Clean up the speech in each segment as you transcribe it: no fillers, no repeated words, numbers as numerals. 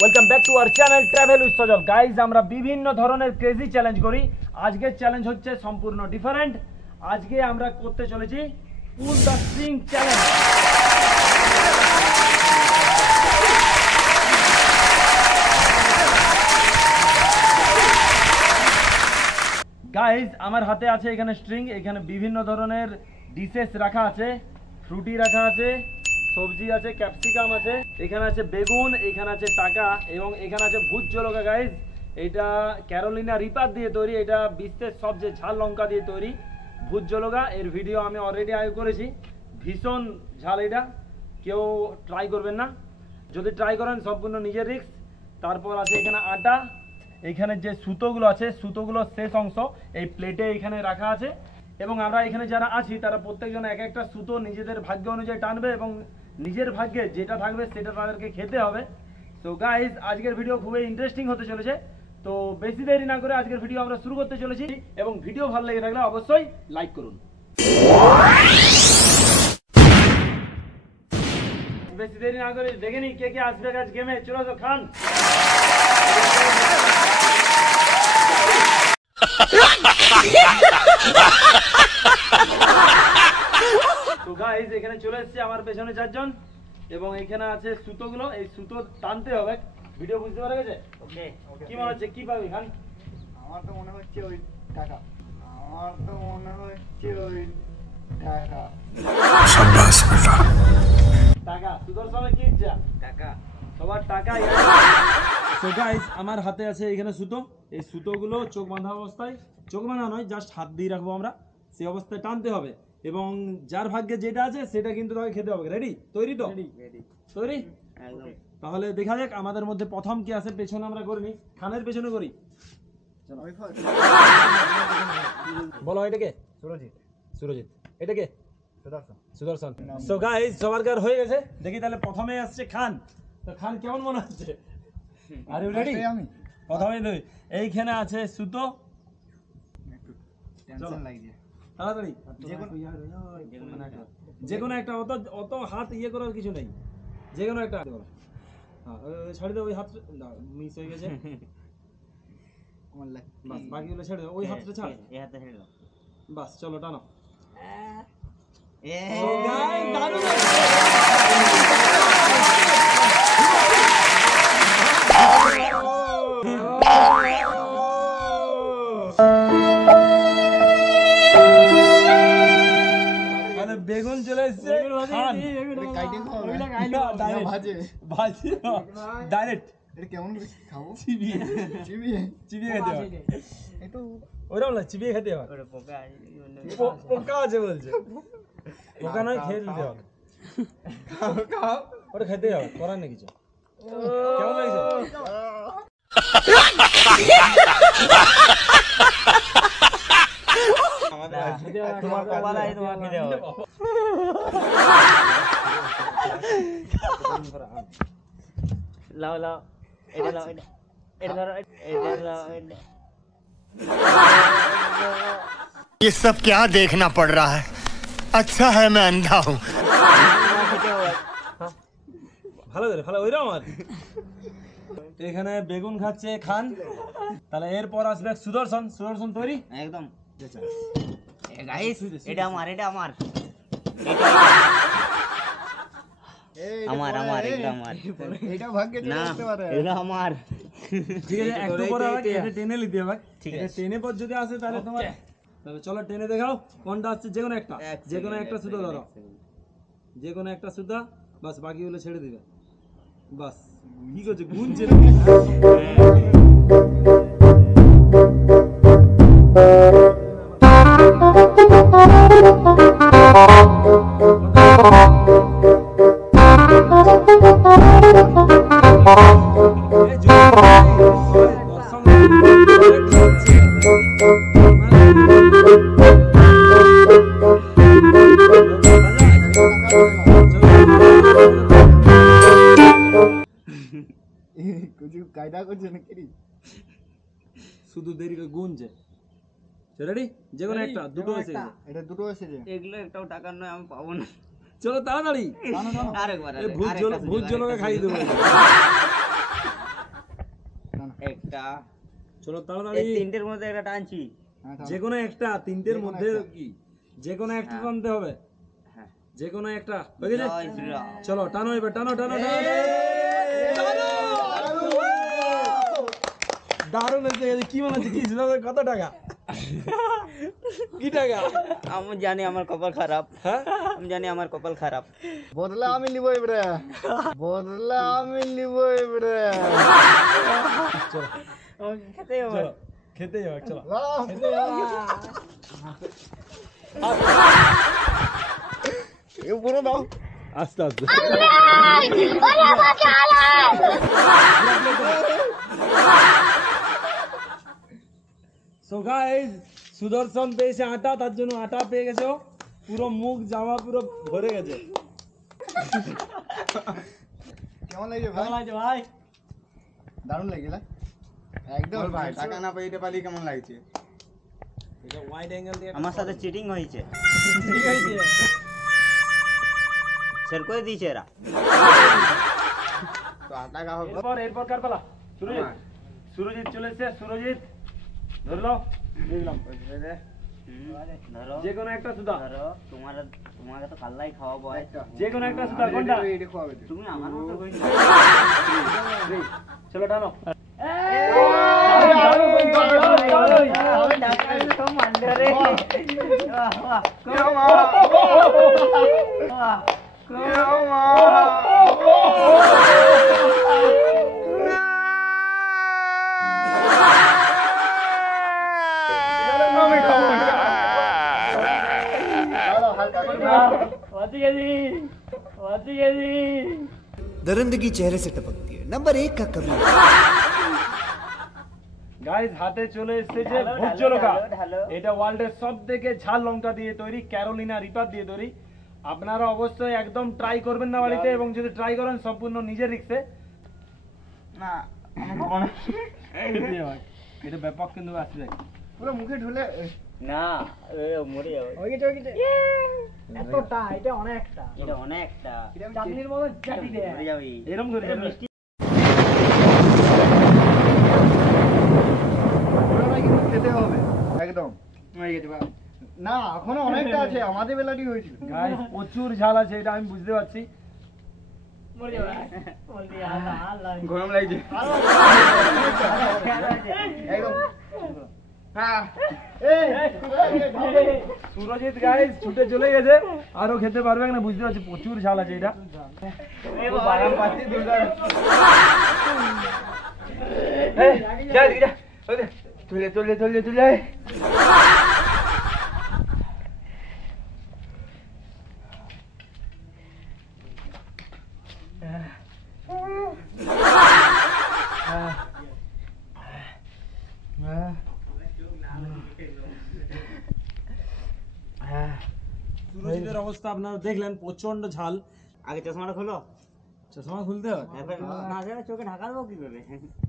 Welcome back to our channel travel with Sajal. Guys আমরা বিভিন্ন ধরনের ক্রেজি চ্যালেঞ্জ করি। আজকের চ্যালেঞ্জ হচ্ছে সম্পূর্ণ ডিফারেন্ট। আজকে আমরা করতে চলেছি pull the string challenge. Guys আমার হাতে আছে এখানে স্ট্রিং, এখানে বিভিন্ন ধরনের ডিশেস রাখা আছে, ফ্রুটি রাখা আছে, সবজি আছে, ক্যাপসিকাম আছে, এখানে আছে বেগুন, এখানে আছে টাকা এবং এখানে আছে ভুত জলকা। গাইজ এটা ক্যারোলিনা রিপার দিয়ে তৈরি, এটা বিশ্বের সবচেয়ে ঝাল লঙ্কা দিয়ে তৈরি ভুত জলকা। এর ভিডিও আমি অলরেডি আগে করেছি, ভীষণ ঝাল, এটা কেউ ট্রাই করবেন না, যদি ট্রাই করেন সম্পূর্ণ নিজের রিস্ক। তারপর আছে এখানে আটা, এখানে যে সুতোগুলো আছে সুতোগুলোর শেষ অংশ এই প্লেটে এখানে রাখা আছে এবং আমরা এখানে যারা আছি তারা প্রত্যেকজন এক একটা সুতো নিজেদের ভাগ্য অনুযায়ী টানবে এবং নিজের ভাগ্যে যেটা থাকবে সেটা তাদেরকে খেতে হবে। তো গাইজ আজকের ভিডিও খুবই ইন্টারেস্টিং হতে চলেছে, তো বেশি দেরি না করে আজকের ভিডিও আমরা শুরু করতে চলেছি এবং ভিডিও ভালো লেগে থাকলে অবশ্যই লাইক করুন। বেশি দেরি না করে দেখে নি কে কে আসবে আজ গেমে। চলো তো খান। তো গাইস এখানে চলে এসেছে আমার পেছনে চারজন এবং এখানে আছে সুতোগুলো, এই সুতো টানতে হবে। ভিডিও বুঝতে পারা গেছে? ওকে কি মনে হচ্ছে কি পাবি খান? আমার তো মনে হচ্ছে ওই টাকা, আমার তো মনে হচ্ছে ওই টাকা। শাবাশ বেটা। টাকা সুদর্শনে কি ইচ্ছা? টাকা, সবার টাকা। তো গাইস আমার হাতে আছে এখানে সুতো, এই সুতোগুলো চোখ বাঁধা অবস্থায়, চোখ বাঁধা নয় জাস্ট হাত দিয়ে রাখবো আমরা, সেই অবস্থায় টানতে হবে এবং যার ভাগ্যে যেটা আছে সেটা কিন্তু তাকে খেতে হবে। রেডি? তৈরি তো? তৈরি? তাহলে দেখা যাক আমাদের মধ্যে প্রথম কি আছে। পেছনে আমরা করিনি, খানের পেছনে করি। বলো এটাকে? সুরজিৎ। সুরজিৎ। এটাকে? সুদর্শন। সুদর্শন। সো গাইস সবার কার হয়ে গেছে, দেখি তাহলে প্রথমে আসছে খান। তো খান কেমন মনে হচ্ছে? Are you ready? আমি প্রথমে দুই এইখানে আছে সুতো, টেনশন লাগছে। তাড়াতাড়ি যে কোনো একটা, অত অত হাত ইয়ে করার কিছু নেই, যে কোনো একটা। হ্যাঁ ছাড়ি দাও, ওই হাত মিস হয়ে গেছে, বাস বাকিগুলো ছেড়ে দাও, ওই হাতটা ছাড়, এই হাতটা ছেড়ে দাও, বাস চলো টানো। বেগুন চলে এসছে, ডাইরেক্ট কেমন খাবো? চিবিয়ে চিবিয়ে খেতে হবে, ওরকম না চিবিয়ে খেতে হবে। পোকা আছে বলছে, পোকা নয় খেয়ে নিতে হবে, ওটা খেতে হবে, করার নেই কিছু। কেমন লাগছে? তোমার কপাল আছে, তোমার খেতে হবে। লাও লাও, এটা লাও, এটা ধরো, এটা লাও, এটা। ये सब क्या देखना पड़ रहा है? अच्छा है मैं अंधा हूँ। ভালো করে ভালো, ওইরকম আর এখানে বেগুন খাচ্ছে খান। তাহলে এরপর আসবে সুদর্শন। সুদর্শন তৈরি? একদম। গাইস এটা আমার, এটা আমার, আমার আমার, এটা আমার, এটা ভাগ্যে না করতে পারে, এটা আমার। ঠিক আছে একটু পরে আবার এটা টেনে নিতে হবে। ঠিক আছে টেনে পর যদি আসে তাহলে তোমার, তাহলে চলো টেনে দেখাও কোনটা আসছে। যে কোনো একটা, যে কোনো একটা সুতো ধরো, যে কোনো একটা সুতা, বাস বাকিগুলো ছেড়ে দিবে। বাস কি করছে গুনছে না? কায়দা করছে নাকি? শুধু দেরি করে গুনছে। রেডি? যে কোনো একটা, দুটো এসে এটা দুটো এসেছে, এগুলো একটাও টাকার নয়, আমি পাবো না। চলো তাড়াতাড়ি, আরেকবার ভূত জলকে খাইয়ে দেবো। একটা চলো এই তাড়াতাড়ি তিনটের মধ্যে একটা টানছি যে কোনো একটা তিনটের যেকোনো মধ্যে একটা। কি যে কোনো একটা টানতে হবে হ্যাঁ যে কোনো একটা হয়ে গেছে জয় শ্রীরাম চলো টানো এবার টানো টানো টানো দারুণ হয়েছে কি মনে হচ্ছে কি ছিল কত টাকা কি টাকা আমি জানি আমার কপাল খারাপ হ্যাঁ আমি জানি আমার কপাল খারাপ বদলা আমি নিব এবারে বদলা আমি নিব এবারে চলো আমাকে খেতেই হবে চলো খেতে যাও চলো লাও। এ পুরো দাও আস্তে আস্তে সো গাইস সুদর্শন পেয়েছে আটা তার জন্য আটা পেয়ে গেছে ও। পুরো মুখ জামা পুরো ভরে গেছে কেমন লাগছে ভাই ভাই দারুণ লাগছে একদম ভাই টাকা না পেয়ে পালি কেমন লাগছে? এটা ওয়াইড অ্যাঙ্গেল দিয়ে আমার সাথে চিটিং হয়েছে ঠিক আছে সের করে দিয়েছে এরা তো টাকা হবে এরপর কার পালা সুরজিৎ সুরজিৎ চলে এসেছে সুরজিৎ ধরলাম দেখলাম ধরো যে কোনো একটা সুদা ধরো তোমাকে তো কাল্লাই খাওয়াবো হয় যে কোনো একটা সুদা কোনটা এটা খাওয়াবে তো। তুমি আমার মতো কইছো চলো টানো दरिंदगी चेहरे से टपकती है नंबर 1 का कमी গাইস হাতে চলে এসেছে ভুট লঙ্কা ঢালো। এটা ওয়ার্ল্ডের সবথেকে ঝাল লঙ্কা দিয়ে তৈরি ক্যারোলিনা রিপার দিয়ে তৈরি আপনারা অবশ্যই একদম ট্রাই করবেন না বাড়িতে এবং যদি ট্রাই করেন সম্পূর্ণ নিজের রিস্কে না আমার খাবো না। এটা ব্যাপক কিন্তু আসছে যায় পুরো মুখে ঢুলে না মরে যাবে এতটা এটা অনেকটা এটা অনেকটা চাটনির মতো চাটি দে মরে যাবে এরকম করে যাবে। পুরোটা কিন্তু খেতে হবে একদম হয়ে গেছে ভাই। না এখনো অনেকটা আছে আমাদের বেলাটি হয়েছিল গাইস প্রচুর ঝাল আছে এটা আমি বুঝতে পারছি গরম লাগছে একদম হ্যাঁ সুরজিৎ গাইস ছুটে চলে গেছে আরো খেতে পারবে না বুঝতে পারছি প্রচুর ঝাল আছে এটা বাদাম পাচ্ছি দুর্গা তুলে সুরজিতের অবস্থা আপনারা দেখলেন প্রচন্ড ঝাল আগে চশমাটা খোলো চশমা খুলতে হবে এখন না জানা চোখে ঢাকা দেবো কি করে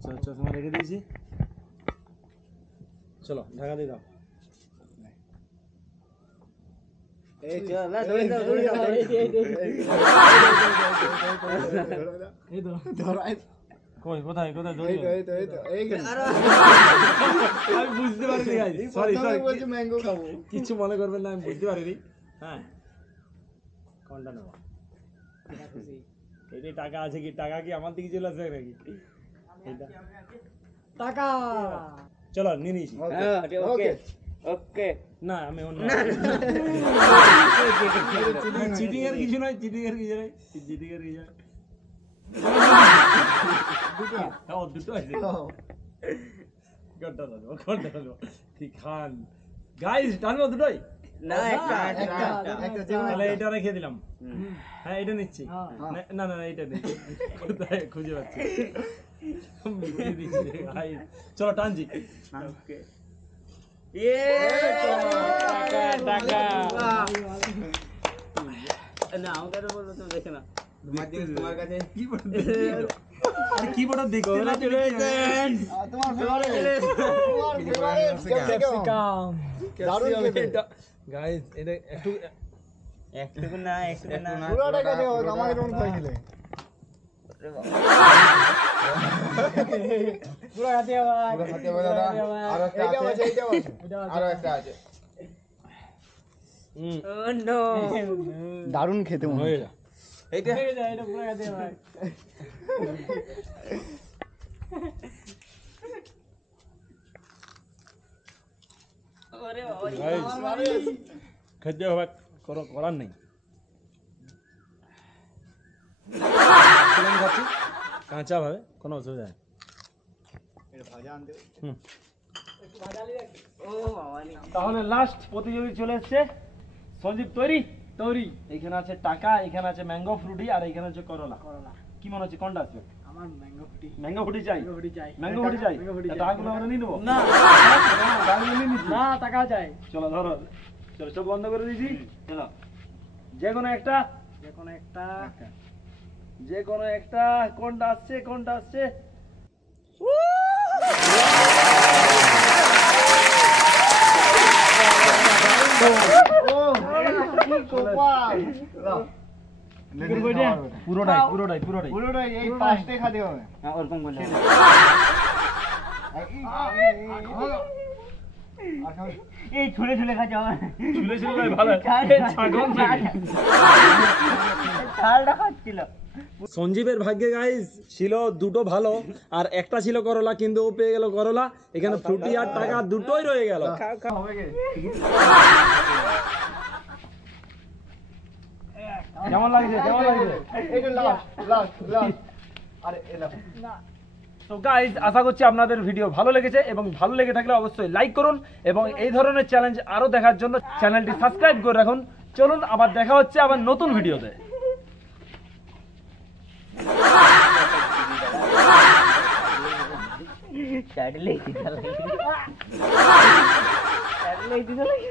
চলো চশমা রেখে দিয়েছি চলো ঢাকা দিয়ে দাও এই চল না দৌড়ে দাও দৌড়ে দাও এই তো ধরাই কই কোথায় কোথায় দড়ি এই আমি বুঝতে পারিনি গাইস সরি সরি বলছি ম্যাঙ্গো খাবো কিছু মনে করবেন না আমি বুঝতে পারিনি হ্যাঁ কোনটা নেব এই টাকা আছে কি টাকা কি আমার দিকে চলে আসবে নাকি এইটা টাকা চলো নিয়ে নিয়েছি হ্যাঁ ওকে ওকে না আমি অন্য চিটিং এর কিছু নয় চিটিং এর কিছু নয় চিটিং এর কিছু নয় ও দুটো আছে কোনটা দেবো ঠিক খান গাইস টানবো দুটোই না একটা একটা তাহলে এটা রেখে দিলাম হ্যাঁ এটা নিচ্ছি না না না এটা নিচ্ছি কোথায় খুঁজে পাচ্ছি মিশিয়ে দিচ্ছি guys। চলো টানছি ওকে টাকা না আমাকে তো বললো তুমি দেখে না তোমার জিনিস তোমার কাছে কি বড় আরে কি বড় দেখতে না চলে এসেছেন তোমার ফেভারিট তোমার ফেভারিট ক্যাপসিকাম দারুণ খেতে গাইস এটা একটু একটুকু না একটুকু না পুরোটা খেতে হবে আমাকে যেমন খাইছিলে পুরো খাতে হবে পুরো খাতে হবে দাদা আর একটা আছে আরো একটা আছে Oh no. দারুণ খেতে মনে হয় এইটা এটা পুরো খাতে হবে খেতে হবে করার নেই কাঁচা ভাবে কোনো অসুবিধা নেই তাহলে লাস্ট প্রতিযোগী চলে এসছে সঞ্জীব তৈরি তৈরি এখানে আছে টাকা এখানে আছে ম্যাঙ্গো ফ্রুটি আর এখানে আছে করলা কি মনে হচ্ছে কোনটা আছে আমার ম্যাঙ্গো ফুটি ম্যাঙ্গো ফ্রুটি চাই ম্যাঙ্গো ফ্রুটি চাই চাই। টাকাগুলো আমরা নিয়ে নেবো না টাকাগুলো নিয়ে নিচ্ছি না টাকা চাই চলো ধরো চলো সব বন্ধ করে দিয়েছি চলো যে কোনো একটা যে কোনো একটা যে কোনো একটা কোনটা আসছে পুরোটাই পুরোটাই এই পাঁচটাই খাতে হবে ওরকম করলে এই ছুলে ছুলে খাচ্ছে আমার চুলে চুলে ভালো ছাগল ঝালটা খাচ্ছিল সঞ্জীবের ভাগ্যে গাইস ছিল দুটো ভালো আর একটা ছিল করলা কিন্তু ও পেয়ে গেল করলা এখানে ফ্রুটি আর টাকা দুটোই রয়ে গেল কেমন লাগছে তো গাইস আশা করছি আপনাদের ভিডিও ভালো লেগেছে এবং ভালো লেগে থাকলে অবশ্যই লাইক করুন এবং এই ধরনের চ্যালেঞ্জ আরো দেখার জন্য চ্যানেলটি সাবস্ক্রাইব করে রাখুন চলুন আবার দেখা হচ্ছে আবার নতুন ভিডিওতে চাটলে দিতে লাগে চাটলে দিতে লাগে